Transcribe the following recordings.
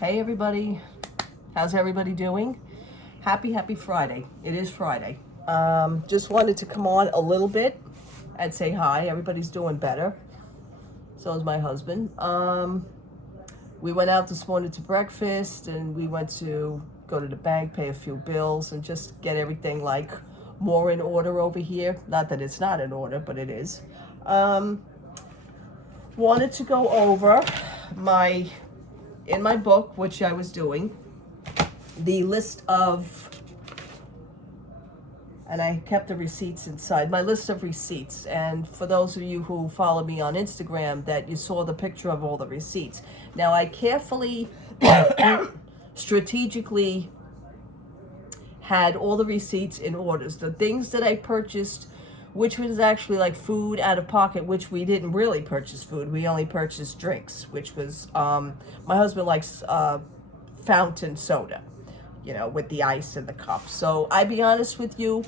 Hey everybody, how's everybody doing? Happy Friday. It is Friday. Just wanted to come on a little bit and say hi. Everybody's doing better. So is my husband. We went out this morning to breakfast and we went to go to the bank, pay a few bills, and just get everything like more in order over here. Not that it's not in order, but it is. Wanted to go over in my book, which I was doing, the list of, and I kept the receipts inside, my list of receipts. And for those of you who follow me on Instagram, that you saw the picture of all the receipts. Now I carefully, strategically had all the receipts in orders. The things that I purchased, which was actually like food out of pocket, which we didn't really purchase food. We only purchased drinks, which was, my husband likes fountain soda, with the ice in the cup. So I be honest with you,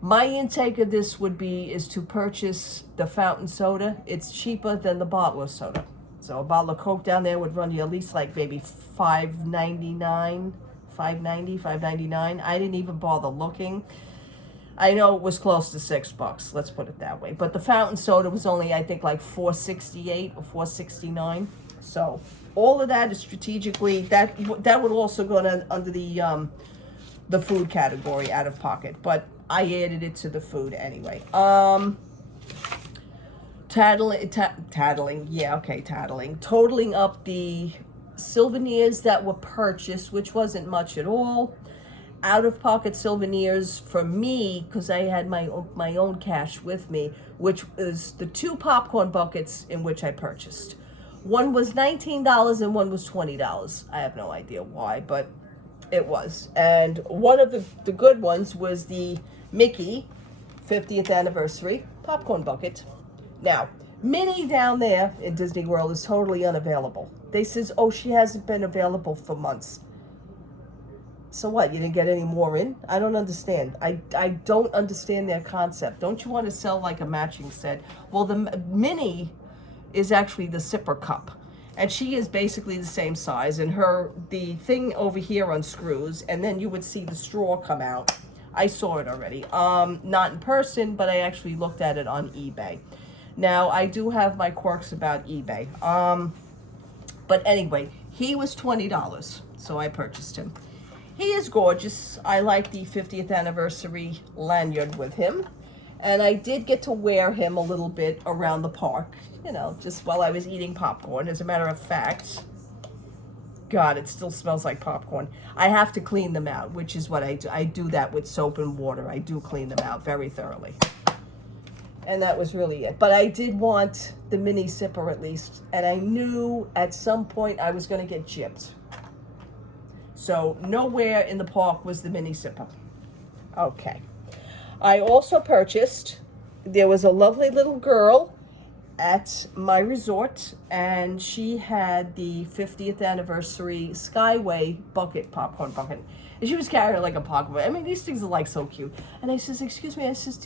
my intake of this is to purchase the fountain soda. It's cheaper than the bottle of soda. So a bottle of Coke down there would run you at least like maybe $5.99, $5.99. I didn't even bother looking. I know it was close to $6, let's put it that way. But the fountain soda was only, I think, like $4.68 or $4.69. So all of that is strategically, that would also go under the food category out of pocket. But I added it to the food anyway. Totaling up the souvenirs that were purchased, which wasn't much at all. Out-of-pocket souvenirs for me, because I had my own cash with me, which is the 2 popcorn buckets in which I purchased. One was $19 and one was $20. I have no idea why, but it was. And one of the good ones was the Mickey 50th anniversary popcorn bucket. Now, Minnie down there in Disney World is totally unavailable. They says, oh, she hasn't been available for months. So what, you didn't get any more in? I don't understand. I don't understand their concept. Don't you want to sell like a matching set? Well, the Minnie is actually the sipper cup. And she is basically the same size. And the thing over here unscrews. And then you would see the straw come out. I saw it already. Not in person, but I actually looked at it on eBay. Now, I do have my quirks about eBay. But anyway, he was $20. So I purchased him. He is gorgeous. I like the 50th anniversary lanyard with him. And I did get to wear him a little bit around the park, just while I was eating popcorn. As a matter of fact, God, it still smells like popcorn. I have to clean them out, which is what I do. I do that with soap and water. I do clean them out very thoroughly. And that was really it. But I did want the mini sipper at least. And I knew at some point I was going to get gypped. So nowhere in the park was the mini sipper. Okay. I also purchased, there was a lovely little girl at my resort, and she had the 50th anniversary Skyway popcorn bucket. And she was carrying like a pocket. I mean, these things are like so cute. And I says, excuse me, I says,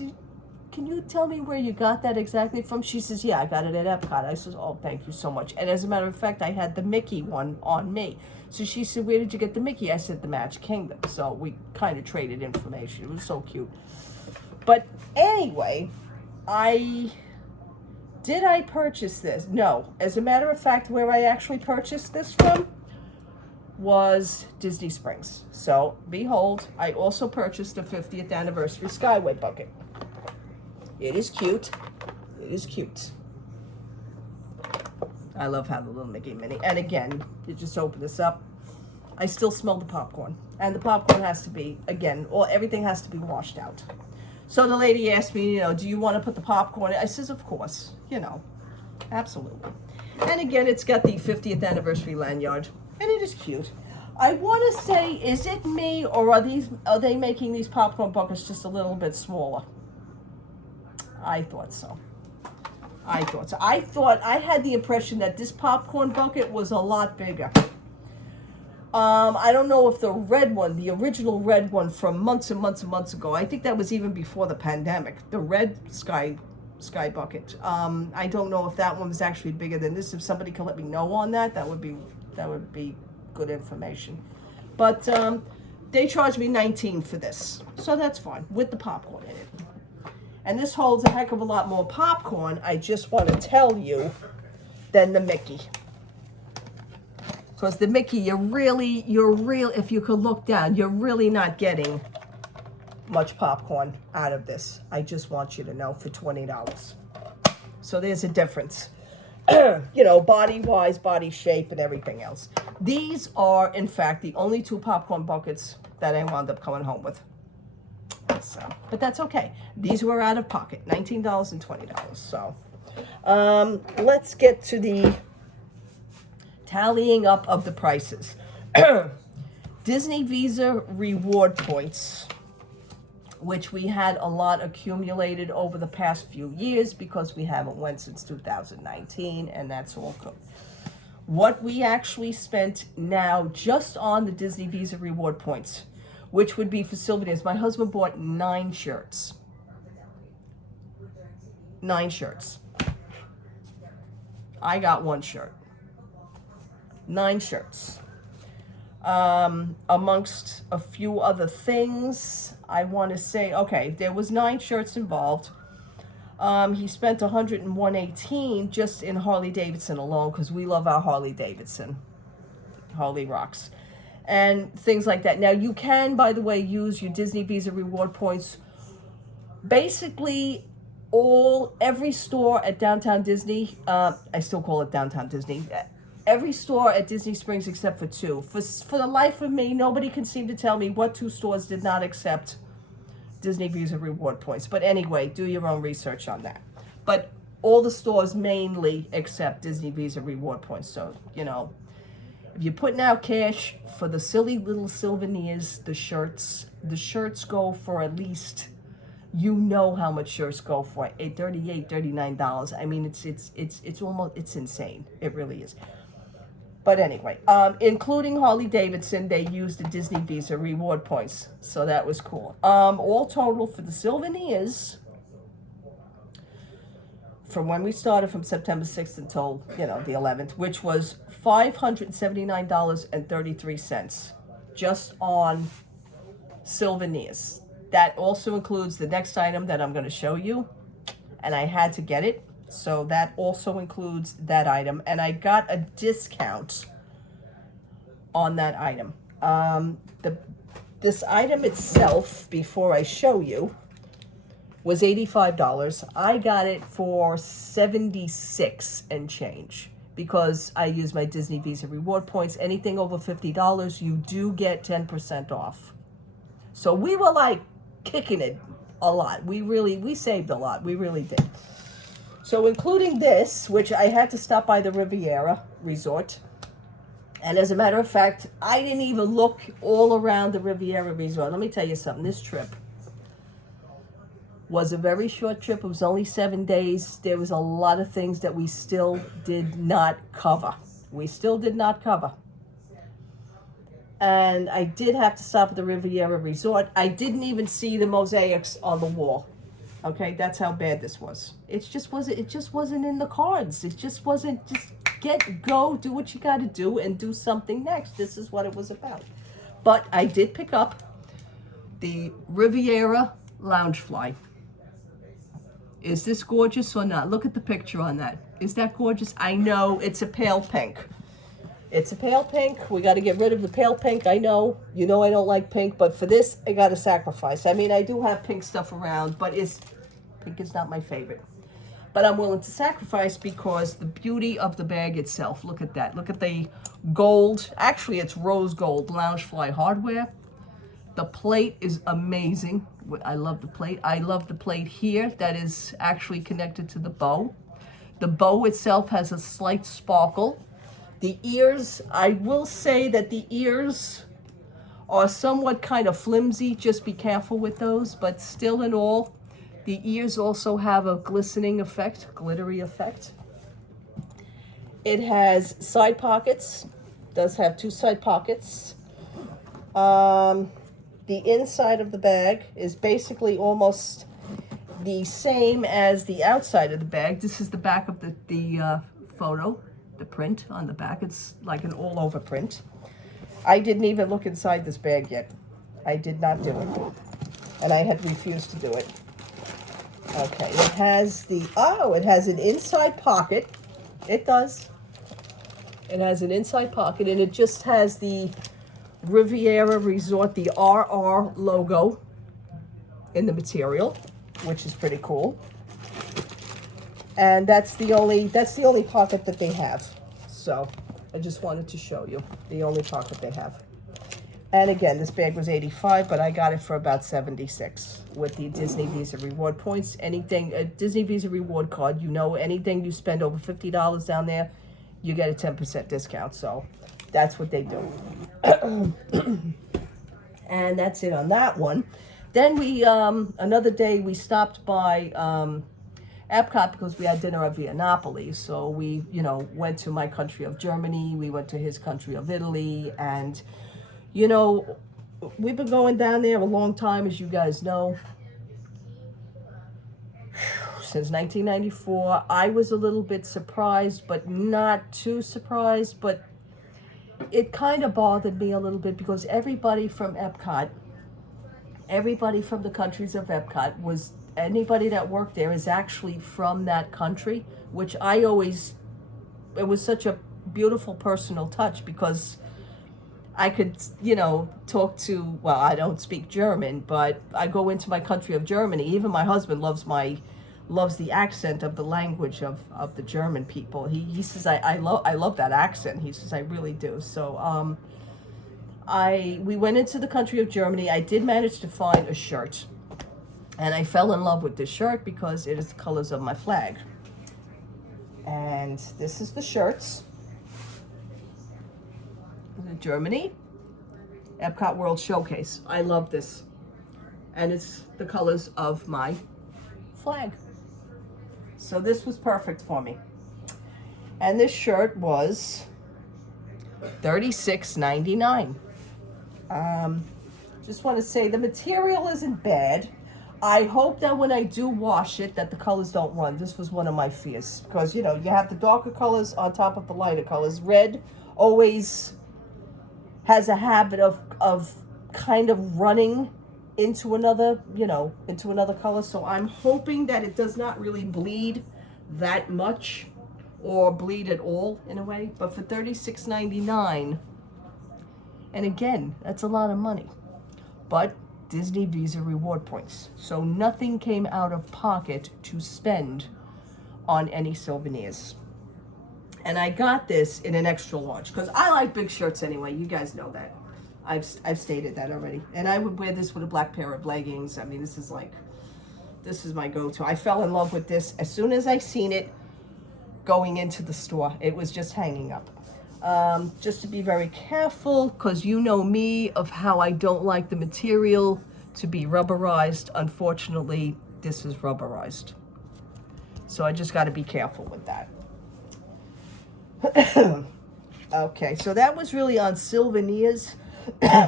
can you tell me where you got that exactly from? She says, yeah, I got it at Epcot. I says, oh, thank you so much. And as a matter of fact, I had the Mickey one on me. So she said, where did you get the Mickey? I said, the Magic Kingdom. So we kind of traded information. It was so cute. But anyway, did I purchase this? No. As a matter of fact, where I actually purchased this from was Disney Springs. So behold, I also purchased a 50th anniversary Skyway bucket. It is cute. It is cute. I love how the little Mickey Minnie. And again, you just open this up. I still smell the popcorn. And the popcorn has to be, again, everything has to be washed out. So the lady asked me, do you want to put the popcorn in? I says, of course, absolutely. And again, it's got the 50th anniversary lanyard. And it is cute. I want to say, is it me or are they making these popcorn buckets just a little bit smaller? I thought so. I thought I had the impression that this popcorn bucket was a lot bigger. I don't know if the red one, the original red one from months and months and months ago, I think that was even before the pandemic, the red sky bucket. I don't know if that one was actually bigger than this. If somebody could let me know on that, that would be good information. But they charged me $19 for this, so that's fine, with the popcorn in it. And this holds a heck of a lot more popcorn, I just want to tell you, than the Mickey. Because the Mickey, if you could look down, you're really not getting much popcorn out of this. I just want you to know, for $20. So there's a difference. You know, body-wise, body shape, and everything else. These are, in fact, the only 2 popcorn buckets that I wound up coming home with. So, but that's okay. These were out of pocket, $19 and $20. So, let's get to the tallying up of the prices. Disney Visa reward points, which we had a lot accumulated over the past few years because we haven't went since 2019, and that's all good. What we actually spent now just on the Disney Visa reward points, which would be for souvenirs. My husband bought 9 shirts. 9 shirts. I got 1 shirt. 9 shirts. Amongst a few other things, I want to say, okay, there was 9 shirts involved. He spent $118 just in Harley Davidson alone, because we love our Harley Davidson. Harley rocks. And things like that. Now, you can, by the way, use your Disney Visa reward points. Basically, every store at Downtown Disney, I still call it Downtown Disney, every store at Disney Springs except for 2. For the life of me, nobody can seem to tell me what 2 stores did not accept Disney Visa reward points. But anyway, do your own research on that. But all the stores mainly accept Disney Visa reward points. So, you know, if you're putting out cash for the silly little souvenirs, the shirts go for at least, you know how much shirts go for, $38, $39. I mean, it's almost, it's insane. It really is. But anyway, including Harley Davidson, they used the Disney Visa reward points. So that was cool. All total for the souvenirs, from when we started from September 6th until, you know, the 11th, which was $579.33 just on souvenirs. That also includes the next item that I'm going to show you, and I had to get it. So that also includes that item, and I got a discount on that item. This item itself, before I show you, was $85. I got it for $76 and change because I use my Disney Visa reward points. Anything over $50, you do get 10% off. So we were like kicking it a lot. We saved a lot. We really did. So including this, which I had to stop by the Riviera Resort. And as a matter of fact, I didn't even look all around the Riviera Resort. Let me tell you something. This trip was a very short trip. It was only 7 days. There was a lot of things that we still did not cover. And I did have to stop at the Riviera Resort. I didn't even see the mosaics on the wall. Okay, that's how bad this was. It just wasn't in the cards. It just wasn't, go, do what you got to do, and do something next. This is what it was about. But I did pick up the Riviera Loungefly. Is this gorgeous or not? Look at the picture on that. Is that gorgeous? I know, it's a pale pink. It's a pale pink. We got to get rid of the pale pink. I know. You know I don't like pink, but for this, I got to sacrifice. I mean, I do have pink stuff around, but pink is not my favorite. But I'm willing to sacrifice because the beauty of the bag itself. Look at that. Look at the gold. Actually, it's rose gold Loungefly hardware. The plate is amazing. I love the plate. I love the plate here that is actually connected to the bow. The bow itself has a slight sparkle. The ears, I will say that the ears are somewhat kind of flimsy. Just be careful with those. But still in all, the ears also have a glistening effect, glittery effect. It has side pockets. Does have 2 side pockets. The inside of the bag is basically almost the same as the outside of the bag. This is the back of the photo. The print on the back, it's like an all-over print. I didn't even look inside this bag yet. I did not do it. And I had refused to do it. Okay, it has it has an inside pocket. It does. It has an inside pocket, and it just has the Riviera Resort, the RR logo in the material, which is pretty cool. And that's the only pocket that they have. So I just wanted to show you the only pocket they have. And again, this bag was $85, but I got it for about $76 with the Disney Visa reward points. Anything, a Disney Visa reward card, you know, anything you spend over $50 down there, you get a 10% discount. So that's what they do. And that's it on that one. Then we, another day we stopped by Epcot because we had dinner at Viennapoli. So we, you know, went to my country of Germany. We went to his country of Italy. And, you know, we've been going down there a long time, as you guys know. Since 1994. I was a little bit surprised, but not too surprised. But it kind of bothered me a little bit because everybody from Epcot, everybody from the countries of Epcot was, anybody that worked there is actually from that country, which I always, it was such a beautiful personal touch because I could, you know, talk to, well, I don't speak German, but I go into my country of Germany. Even my husband loves the accent of the language of the German people. He says, I love that accent. He says, I really do. So, we went into the country of Germany. I did manage to find a shirt. And I fell in love with this shirt because it is the colors of my flag. And this is the shirts. Germany, Epcot World Showcase. I love this. And it's the colors of my flag. So this was perfect for me. And this shirt was $36.99. Just want to say the material isn't bad. I hope that when I do wash it that the colors don't run. This was one of my fears because, you know, you have the darker colors on top of the lighter colors. Red always has a habit of kind of running into another, you know, into another color. So I'm hoping that it does not really bleed that much or bleed at all in a way. But for $36.99, and again, that's a lot of money. But Disney Visa reward points. So nothing came out of pocket to spend on any souvenirs. And I got this in an extra large because I like big shirts anyway. You guys know that. I've stated that already. And I would wear this with a black pair of leggings. I mean, this is my go-to. I fell in love with this as soon as I seen it going into the store. It was just hanging up. Just to be very careful, because you know me of how I don't like the material to be rubberized. Unfortunately, this is rubberized. So I just got to be careful with that. Okay, so that was really on souvenirs.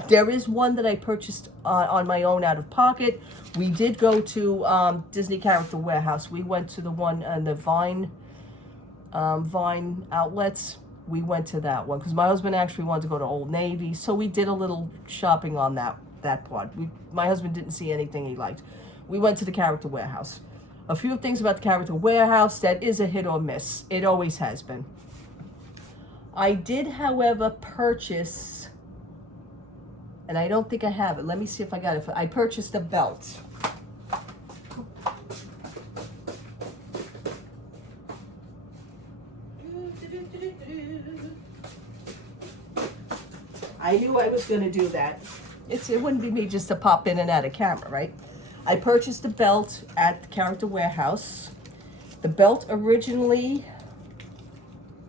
There is one that I purchased on my own out of pocket. We did go to Disney Character Warehouse. We went to the one in the Vine outlets. We went to that one because my husband actually wanted to go to Old Navy, so we did a little shopping on that part. My husband didn't see anything he liked. We went to the Character Warehouse. A few things about the Character Warehouse, that is a hit or miss. It always has been. I did, however, purchase, and I don't think I have it. Let me see if I got it. I purchased a belt. I knew I was going to do that. It wouldn't be me just to pop in and out of camera, right? I purchased a belt at the Character Warehouse. The belt originally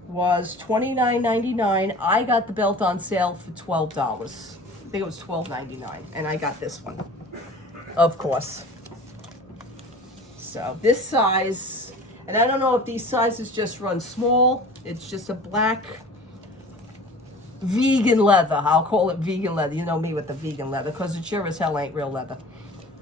was $29.99. I got the belt on sale for $12. I think it was $12.99, and I got this one, of course. So this size, and I don't know if these sizes just run small. It's just a black vegan leather. I'll call it vegan leather. You know me with the vegan leather, because it sure as hell ain't real leather.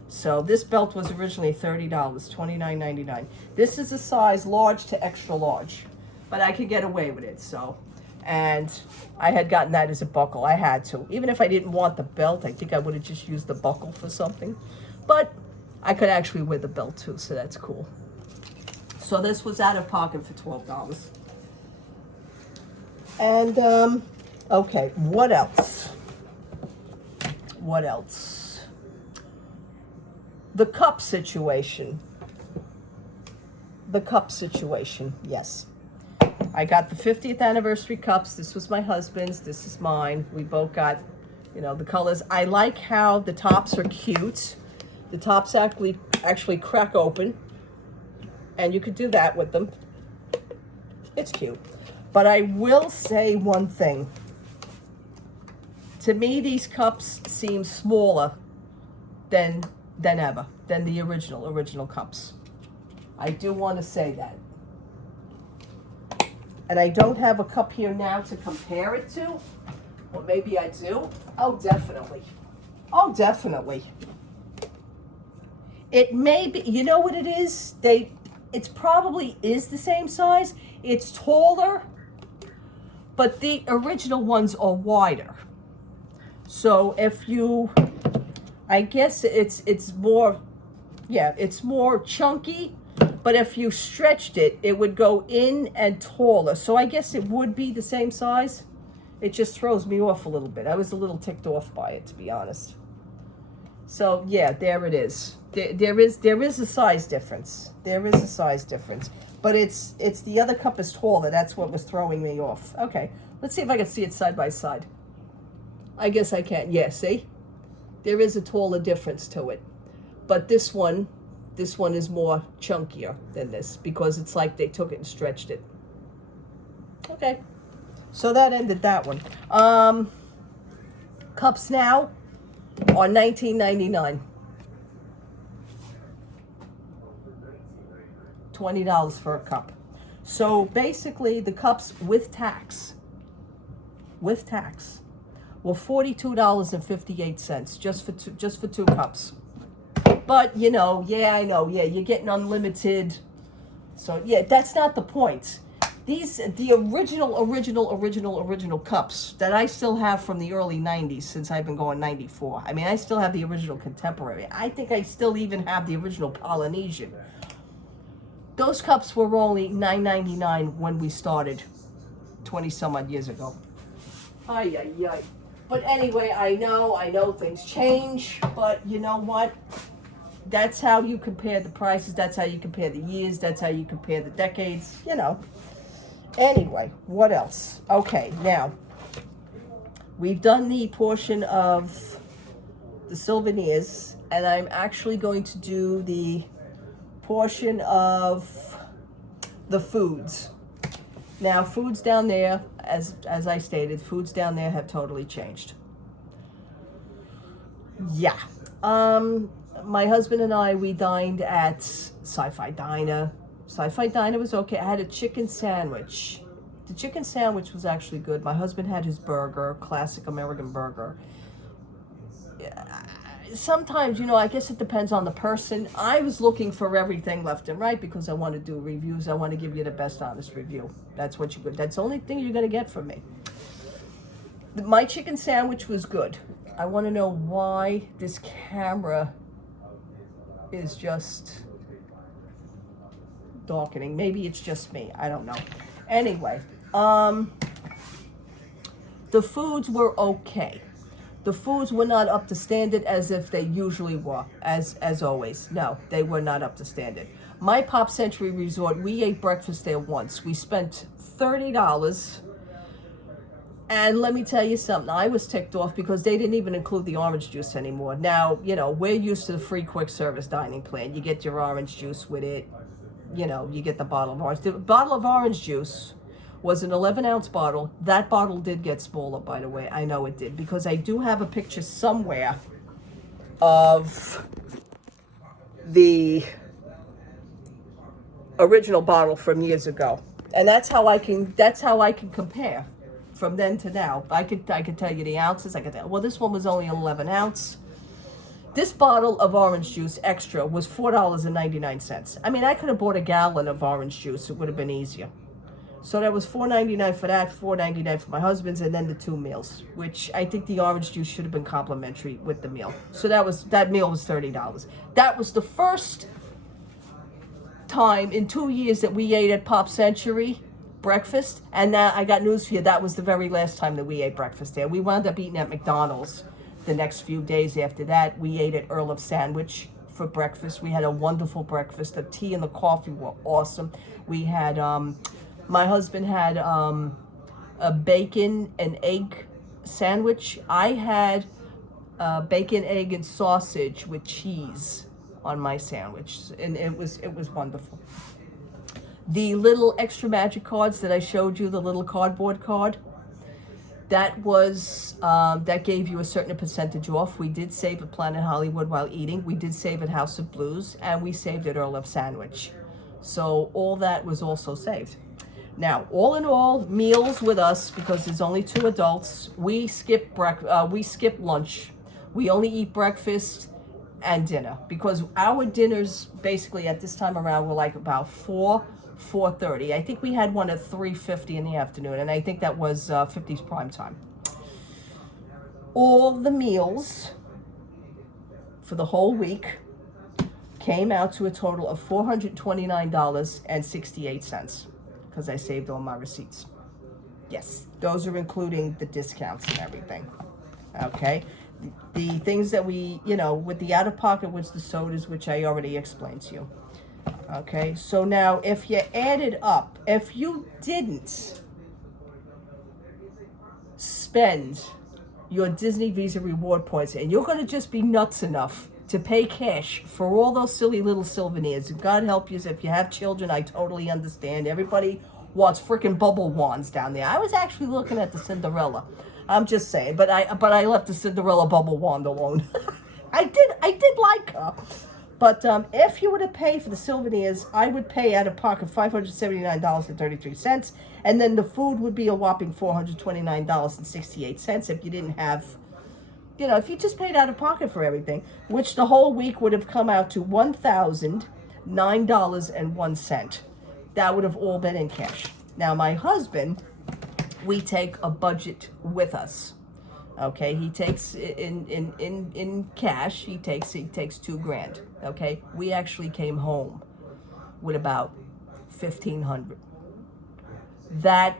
So this belt was originally $30, $29.99. This is a size large to extra large, but I could get away with it. So And I had gotten that as a buckle. I had to. Even if I didn't want the belt, I think I would have just used the buckle for something. But I could actually wear the belt too, so that's cool. So this was out of pocket for $12. And, okay, what else? What else? The cup situation. The cup situation, yes. I got the 50th anniversary cups. This was my husband's. This is mine. We both got, you know, the colors. I like how the tops are cute. The tops actually crack open. And you could do that with them. It's cute. But I will say one thing. To me, these cups seem smaller than ever, than the original cups. I do want to say that. And I don't have a cup here now to compare it to. Or maybe I do. Oh, definitely. Oh, definitely. It may be, you know what it is? It's probably is the same size. It's taller, but the original ones are wider. So if you, I guess it's more, yeah, it's more chunky, but if you stretched it, it would go in and taller. So I guess it would be the same size. It just throws me off a little bit. I was a little ticked off by it, to be honest. So yeah, there it is. There is a size difference. There is a size difference. But it's the other cup is taller. That's what was throwing me off. Okay, let's see if I can see it side by side. I guess I can. Yeah, see? There is a taller difference to it. But this one is more chunkier than this because it's like they took it and stretched it. Okay. So that ended that one. Cups now are $19.99. $20 for a cup. So basically the cups with tax were $42.58 just for two cups. But you know, yeah, I know, yeah, you're getting unlimited. So yeah, that's not the point. The original cups that I still have from the early 90s, since I've been going 94. I mean, I still have the original Contemporary. I think I still even have the original Polynesian. Those cups were only $9.99 when we started 20 some odd years ago. Ay, ay, ay. But anyway, I know things change, but you know what? That's how you compare the prices. That's how you compare the years. That's how you compare the decades, you know. Anyway, what else? Okay, now, we've done the portion of the souvenirs, and I'm actually going to do the portion of the foods. Now, foods down there, as I stated, foods down there have totally changed. Yeah. My husband and I, we dined at Sci-Fi Diner. Sci-Fi Diner was okay. I had a chicken sandwich. The chicken sandwich was actually good. My husband had his burger, classic American burger. Sometimes, you know, I guess it depends on the person. I was looking for everything left and right because I want to do reviews. I want to give you the best honest review. That's what you get. That's the only thing you're going to get from me. My chicken sandwich was good. I want to know why this camera is just darkening. Maybe it's just me. I don't know. Anyway, the foods were okay. The foods were not up to standard as if they usually were, as always. No, they were not up to standard. My Pop Century Resort, we ate breakfast there once. We spent $30. And let me tell you something, I was ticked off because they didn't even include the orange juice anymore. Now, you know, we're used to the free quick service dining plan. You get your orange juice with it. You know, you get the bottle of orange. The bottle of orange juice was an 11-ounce bottle. That bottle did get smaller, by the way. I know it did, because I do have a picture somewhere of the original bottle from years ago. And that's how I can compare from then to now. I could tell you the ounces. I could tell, well, this one was only 11 ounce. This bottle of orange juice extra was $4.99. I mean, I could have bought a gallon of orange juice. It would have been easier. So that was $4.99 for that, $4.99 for my husband's, and then the 2 meals, which I think the orange juice should have been complimentary with the meal. So that meal was $30. That was the first time in 2 years that we ate at Pop Century breakfast, and now I got news for you. That was the very last time that we ate breakfast there. We wound up eating at McDonald's the next few days after that. We ate at Earl of Sandwich for breakfast. We had a wonderful breakfast. The tea and the coffee were awesome. We had my husband had a bacon and egg sandwich. I had bacon, egg, and sausage with cheese on my sandwich, and it was wonderful. The little extra magic cards that I showed you, the little cardboard card, that was that gave you a certain percentage off. We did save at Planet Hollywood while eating. We did save at House of Blues, and we saved at Earl of Sandwich. So all that was also saved. Now, all in all, meals with us, because there's only 2 adults, we skip lunch. We only eat breakfast and dinner, because our dinners basically at this time around were like about 4:30. I think we had one at 3:50 in the afternoon, and I think that was 50's prime time. All the meals for the whole week came out to a total of $429.68, because I saved all my receipts. Yes, those are including the discounts and everything. Okay, the things that we, with the out-of-pocket was the sodas, which I already explained to you. Okay, so now if you added up, if you didn't spend your Disney Visa reward points, and you're going to just be nuts enough to pay cash for all those silly little souvenirs, God help you if you have children, I totally understand. Everybody wants freaking bubble wands down there. I was actually looking at the Cinderella. I'm just saying, but I left the Cinderella bubble wand alone. I did like her. But if you were to pay for the souvenirs, I would pay out of pocket $579.33, and then the food would be a whopping $429.68 if you didn't have, if you just paid out of pocket for everything, which the whole week would have come out to $1,009.01. That would have all been in cash. Now, my husband, we take a budget with us. Okay, he takes in cash. He takes $2,000. Okay, we actually came home with about $1,500. That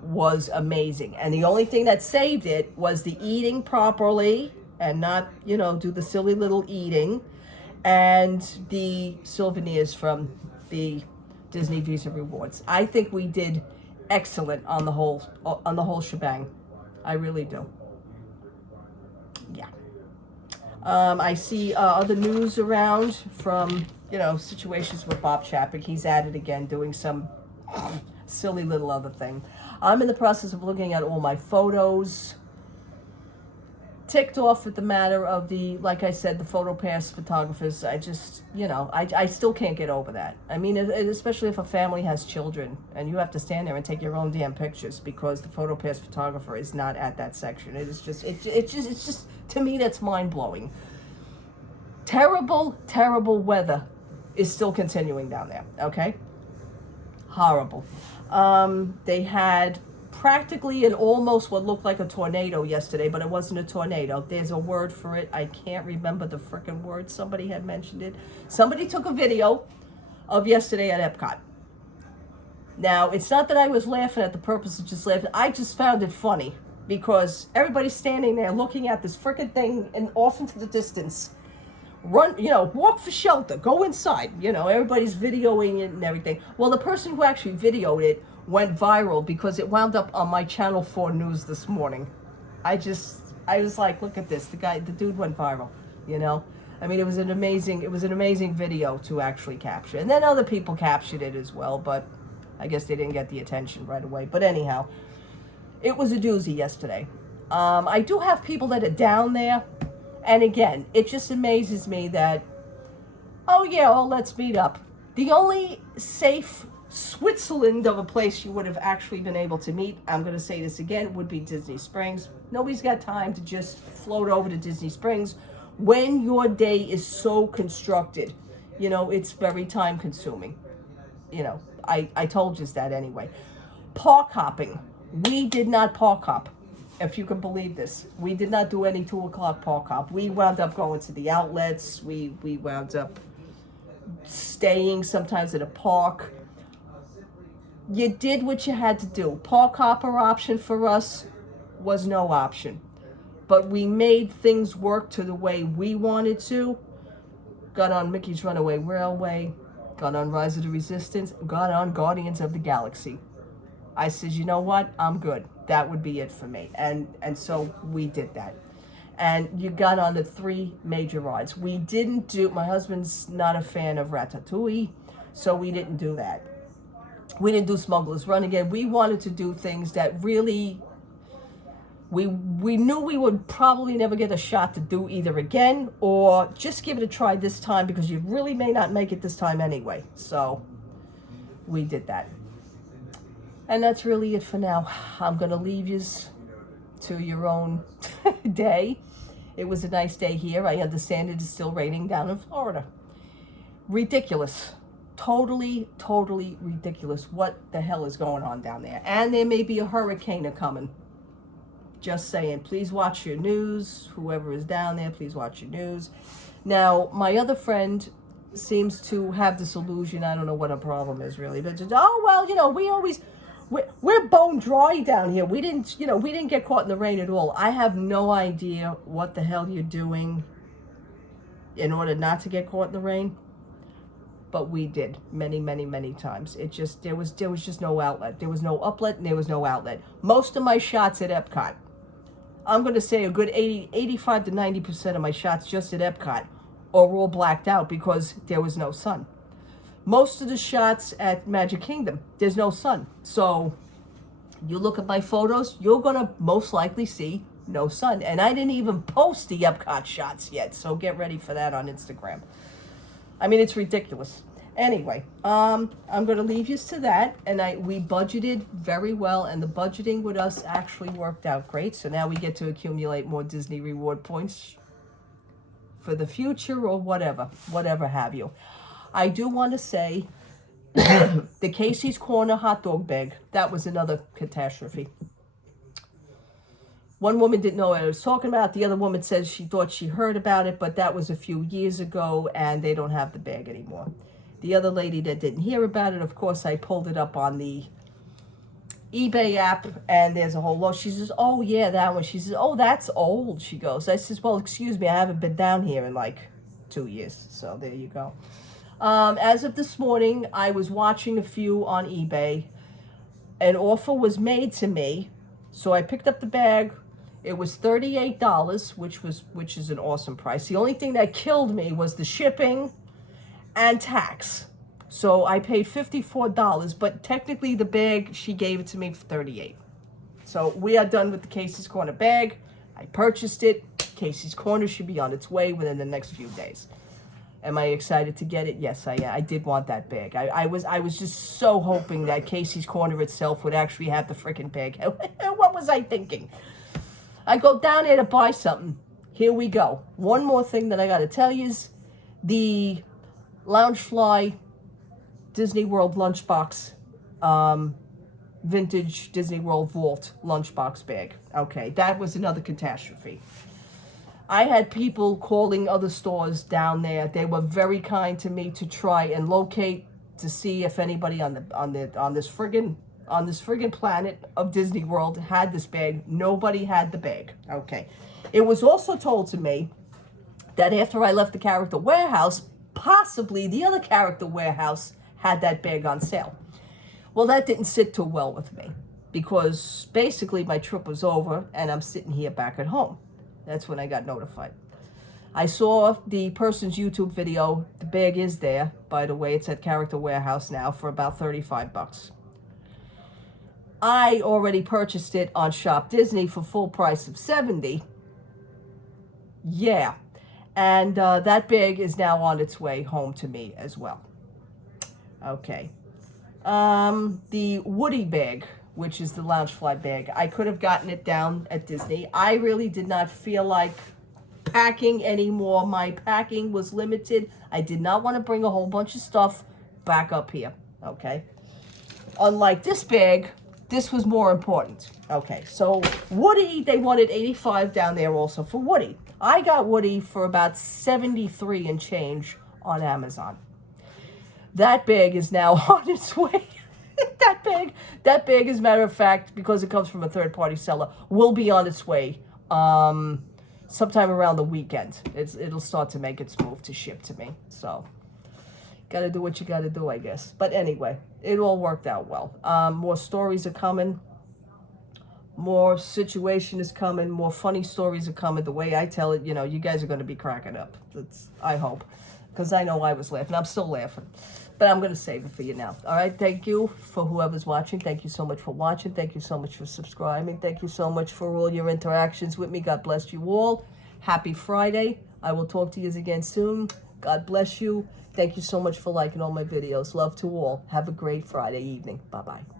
was amazing, and the only thing that saved it was the eating properly and not do the silly little eating, and the souvenirs from the Disney Visa rewards. I think we did excellent on the whole shebang. I really do. Yeah. I see other news around from, situations with Bob Chapek. He's at it again, doing some silly little other thing. I'm in the process of looking at all my photos. Ticked off at the matter of like I said, the PhotoPass photographers. I just, I still can't get over that. I mean, especially if a family has children and you have to stand there and take your own damn pictures because the PhotoPass photographer is not at that section. It's just, to me, that's mind blowing. Terrible, terrible weather is still continuing down there. Okay, horrible. They had practically and almost what looked like a tornado yesterday, but it wasn't a tornado. There's a word for it. I can't remember the frickin' word. Somebody had mentioned it. Somebody took a video of yesterday at Epcot. Now, it's not that I was laughing at the purpose of just laughing. I just found it funny because everybody's standing there looking at this frickin' thing and off into the distance. Run, walk for shelter, go inside. Everybody's videoing it and everything. Well, the person who actually videoed it went viral because it wound up on my Channel 4 news this morning. I was like, look at this. The dude went viral, I mean, it was an amazing video to actually capture. And then other people captured it as well, but I guess they didn't get the attention right away. But anyhow, it was a doozy yesterday. I do have people that are down there. And again, it just amazes me that, let's meet up. The only safe Switzerland of a place you would have actually been able to meet, I'm going to say this again, would be Disney Springs. Nobody's got time to just float over to Disney Springs when your day is so constructed. It's very time consuming. I told you that anyway. Park hopping. We did not park hop, if you can believe this. We did not do any 2 o'clock park hop. We wound up going to the outlets. We wound up staying sometimes at a park. You did what you had to do. Park hopper option for us was no option. But we made things work to the way we wanted to. Got on Mickey's Runaway Railway, got on Rise of the Resistance, got on Guardians of the Galaxy. I said, you know what? I'm good. That would be it for me. And so we did that. And you got on the 3 major rides. We didn't do, my husband's not a fan of Ratatouille, so we didn't do that. We didn't do Smuggler's Run again. We wanted to do things that really, we knew we would probably never get a shot to do either again, or just give it a try this time, because you really may not make it this time anyway. So we did that. And that's really it for now. I'm going to leave you to your own day. It was a nice day here. I understand it is still raining down in Florida. Ridiculous. Totally, totally ridiculous. What the hell is going on down there? And there may be a hurricane coming. Just saying. Please watch your news. Whoever is down there, please watch your news. Now, my other friend seems to have this illusion. I don't know what her problem is really. But just, oh, well, you know, we're bone dry down here. We didn't get caught in the rain at all. I have no idea what the hell you're doing in order not to get caught in the rain. But we did many, many, many times. It just, there was just no outlet. There was no uplet and there was no outlet. Most of my shots at Epcot, I'm going to say a good 85 to 90% of my shots just at Epcot are all blacked out because there was no sun. Most of the shots at Magic Kingdom, there's no sun. So you look at my photos, you're going to most likely see no sun. And I didn't even post the Epcot shots yet. So get ready for that on Instagram. I mean, it's ridiculous. Anyway, I'm going to leave you to that. And we budgeted very well. And the budgeting with us actually worked out great. So now we get to accumulate more Disney reward points for the future or whatever have you. I do want to say the Casey's Corner hot dog bag, that was another catastrophe. One woman didn't know what I was talking about. The other woman says she thought she heard about it, but that was a few years ago, and they don't have the bag anymore. The other lady that didn't hear about it, of course, I pulled it up on the eBay app, and there's a whole lot. She says, oh, yeah, that one. She says, oh, that's old, she goes. I says, well, excuse me, I haven't been down here in like 2 years, so there you go. As of this morning, I was watching a few on eBay. An offer was made to me, so I picked up the bag. It was $38, which is an awesome price. The only thing that killed me was the shipping and tax. So I paid $54, but technically the bag, she gave it to me for $38. So we are done with the Casey's Corner bag. I purchased it. Casey's Corner should be on its way within the next few days. Am I excited to get it? Yes, I am. I did want that bag. I was just so hoping that Casey's Corner itself would actually have the freaking bag. What was I thinking? I go down there to buy something. Here we go. One more thing that I got to tell you is the Loungefly Disney World lunchbox, vintage Disney World Vault lunchbox bag. Okay, that was another catastrophe. I had people calling other stores down there. They were very kind to me to try and locate to see if anybody on this friggin' planet of Disney World had this bag. Nobody had the bag. Okay. It was also told to me that after I left the Character Warehouse, possibly the other Character Warehouse had that bag on sale. Well, that didn't sit too well with me because basically my trip was over and I'm sitting here back at home. That's when I got notified. I saw the person's YouTube video. The bag is there. By the way, it's at Character Warehouse now for about $35. I already purchased it on Shop Disney for full price of $70. Yeah. And that bag is now on its way home to me as well. Okay. The Woody bag, which is the Loungefly bag, I could have gotten it down at Disney. I really did not feel like packing anymore. My packing was limited. I did not want to bring a whole bunch of stuff back up here. Okay. Unlike this bag, this was more important. Okay, so Woody, they wanted 85 down there also for Woody. I got Woody for about 73 and change on Amazon. That bag is now on its way. That bag, as a matter of fact, because it comes from a third-party seller, will be on its way sometime around the weekend. It'll start to make its move to ship to me. So, gotta do what you gotta do, I guess. But anyway, it all worked out well. More stories are coming. More situation is coming. More funny stories are coming. The way I tell it, you know, you guys are going to be cracking up. I hope. Because I know I was laughing. I'm still laughing. But I'm going to save it for you now. All right? Thank you for whoever's watching. Thank you so much for watching. Thank you so much for subscribing. Thank you so much for all your interactions with me. God bless you all. Happy Friday. I will talk to you again soon. God bless you. Thank you so much for liking all my videos. Love to all. Have a great Friday evening. Bye-bye.